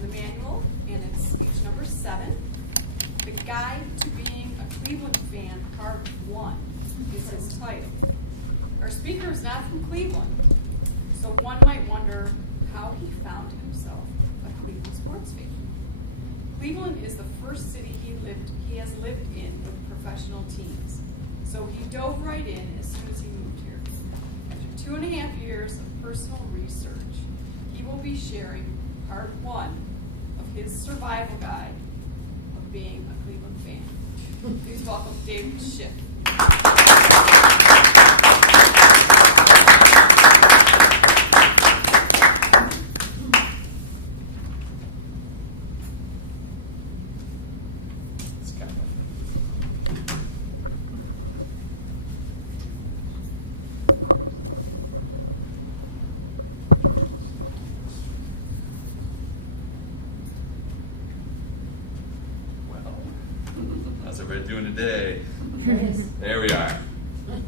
the manual, and it's speech number 7. The Guide to Being a Cleveland Fan, Part 1 is his title. Our speaker is not from Cleveland, so one might wonder how he found himself a Cleveland sports fan. Cleveland is the first city he has lived in with professional teams, so he dove right in as soon as he moved here. After 2.5 years of personal research, he will be sharing part 1 of his survival guide of being a Cleveland fan. Please welcome David Schiff. How's everybody doing today? There we are. Right.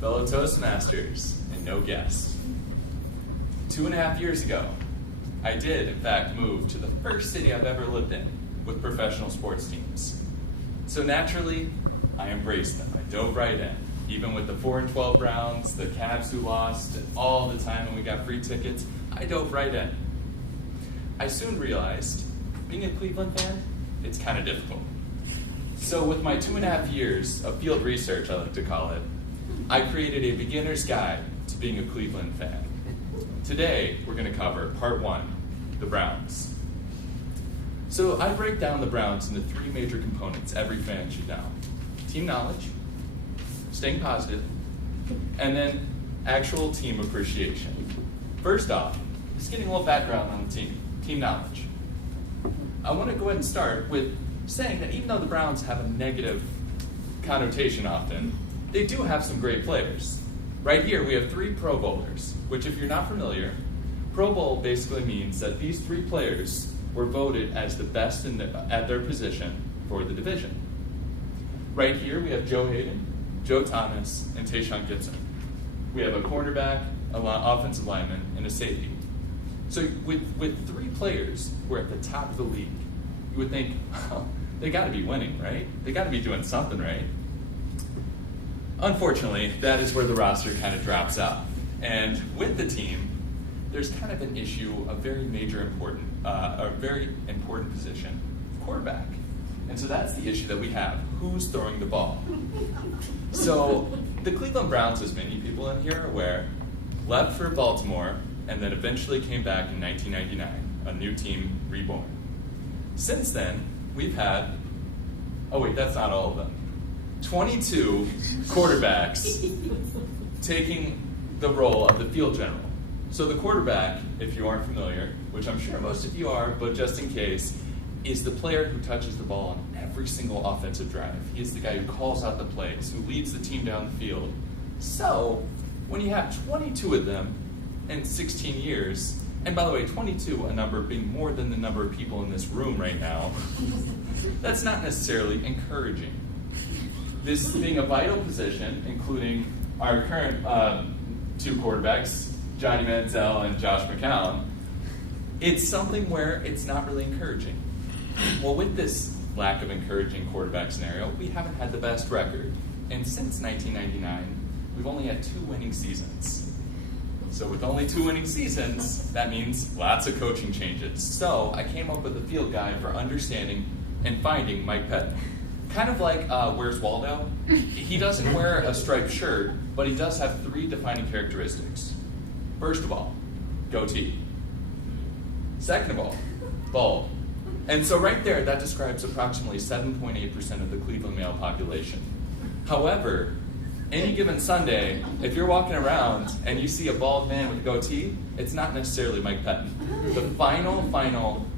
Fellow Toastmasters and no guest. 2.5 years ago, I did, in fact, move to the first city I've ever lived in with professional sports teams. So naturally, I embraced them. I dove right in. Even with the 4-12 Browns, the Cavs who lost, and all the time when we got free tickets, I dove right in. I soon realized, being a Cleveland fan, it's kind of difficult. So with my 2.5 years of field research, I like to call it, I created a beginner's guide to being a Cleveland fan. Today, we're going to cover part 1, the Browns. So I break down the Browns into 3 major components every fan should know. Team knowledge, staying positive, and then actual team appreciation. First off, just getting a little background on the team knowledge. I want to go ahead and start with saying that even though the Browns have a negative connotation often, they do have some great players. Right here we have 3 Pro Bowlers, which if you're not familiar, Pro Bowl basically means that these 3 players were voted as the best at their position for the division. Right here we have Joe Hayden, Joe Thomas, and Tayshaun Gibson. We have a cornerback, an offensive lineman, and a safety. So with 3 players who are at the top of the league, you would think, oh, they got to be winning, right? They got to be doing something, right? Unfortunately, that is where the roster kind of drops out. And with the team, there's kind of an issue, a very important position, quarterback. And so that's the issue that we have. Who's throwing the ball? So the Cleveland Browns, as many people in here are aware, left for Baltimore and then eventually came back in 1999, a new team reborn. Since then, we've had, oh wait, that's not all of them, 22 quarterbacks taking the role of the field general. So the quarterback, if you aren't familiar, which I'm sure most of you are, but just in case, is the player who touches the ball on every single offensive drive. He is the guy who calls out the plays, who leads the team down the field. So when you have 22 of them in 16 years, and by the way, 22, a number being more than the number of people in this room right now, that's not necessarily encouraging. This being a vital position, including our current 2 quarterbacks, Johnny Manziel and Josh McCown, it's something where it's not really encouraging. Well, with this lack of encouraging quarterback scenario, we haven't had the best record. And since 1999, we've only had 2 winning seasons. So with only 2 winning seasons, that means lots of coaching changes. So I came up with a field guide for understanding and finding Mike Pettine. Kind of like Where's Waldo? He doesn't wear a striped shirt, but he does have 3 defining characteristics. First of all, goatee. Second of all, bald. And so right there, that describes approximately 7.8% of the Cleveland male population. However, any given Sunday, if you're walking around and you see a bald man with a goatee, it's not necessarily Mike Pettine. The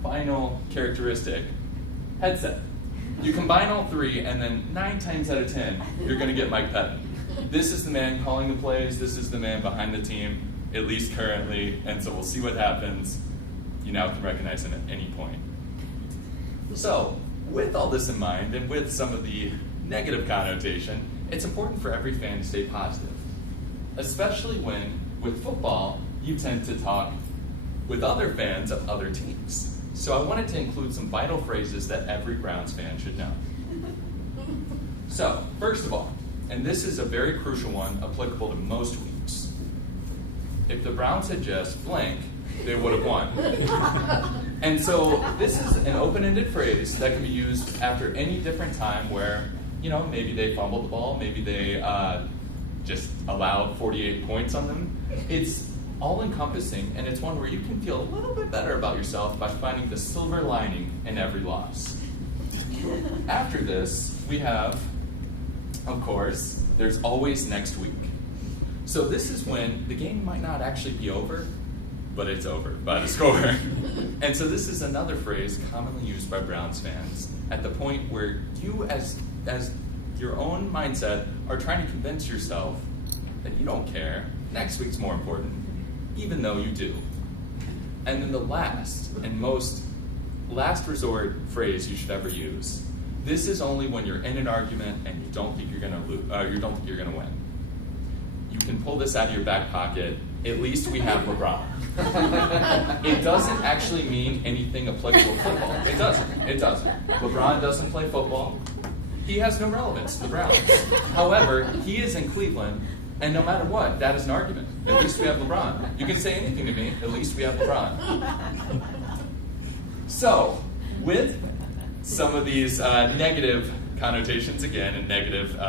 final characteristic, headset. You combine all 3, and then 9 times out of 10, you're going to get Mike Pettine. This is the man calling the plays. This is the man behind the team, at least currently, and so we'll see what happens. You now can recognize him at any point. So, with all this in mind, and with some of the negative connotation, it's important for every fan to stay positive, especially when, with football, you tend to talk with other fans of other teams. So I wanted to include some vital phrases that every Browns fan should know. So, first of all, and this is a very crucial one applicable to most weeks. If the Browns had just blank, they would have won. And so this is an open-ended phrase that can be used after any different time where, maybe they fumbled the ball, maybe they just allowed 48 points on them. It's all-encompassing, and it's one where you can feel a little bit better about yourself by finding the silver lining in every loss. After this, we have, of course, there's always next week. So this is when the game might not actually be over, but it's over by the score. And so this is another phrase commonly used by Browns fans at the point where you, as your own mindset, are trying to convince yourself that you don't care, next week's more important, even though you do. And then the last and most last resort phrase you should ever use. This is only when you're in an argument and you don't think you're going to lose, you don't think you're going to win. You can pull this out of your back pocket. At least we have LeBron. It doesn't actually mean anything applicable to football. It doesn't. LeBron doesn't play football. He has no relevance to the Browns. However, he is in Cleveland, and no matter what, that is an argument. At least we have LeBron. You can say anything to me, at least we have LeBron. So, with some of these negative connotations again and negative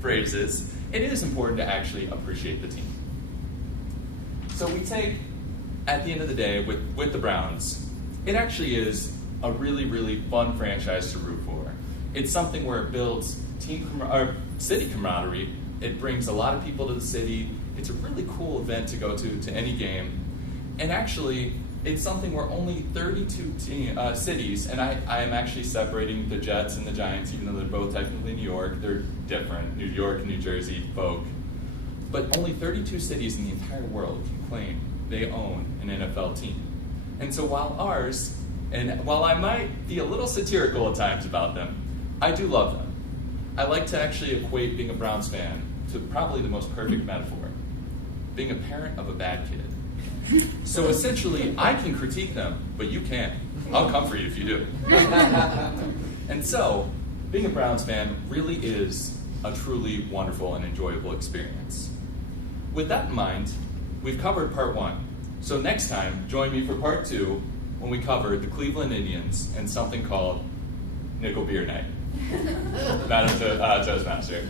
phrases, it is important to actually appreciate the team. So we take, at the end of the day, with the Browns, it actually is a really, really fun franchise to root for. It's something where it builds city camaraderie. It brings a lot of people to the city. It's a really cool event to go to any game. And actually, it's something where only 32 cities, and I am actually separating the Jets and the Giants, even though they're both technically New York. They're different, New York and New Jersey folk. But only 32 cities in the entire world can claim they own an NFL team. And so while I might be a little satirical at times about them, I do love them. I like to actually equate being a Browns fan to probably the most perfect metaphor, being a parent of a bad kid. So essentially, I can critique them, but you can't. I'll come for you if you do. And so, being a Browns fan really is a truly wonderful and enjoyable experience. With that in mind, we've covered part 1. So next time, join me for part 2 when we cover the Cleveland Indians and something called Nickel Beer Night. Madam Toastmaster.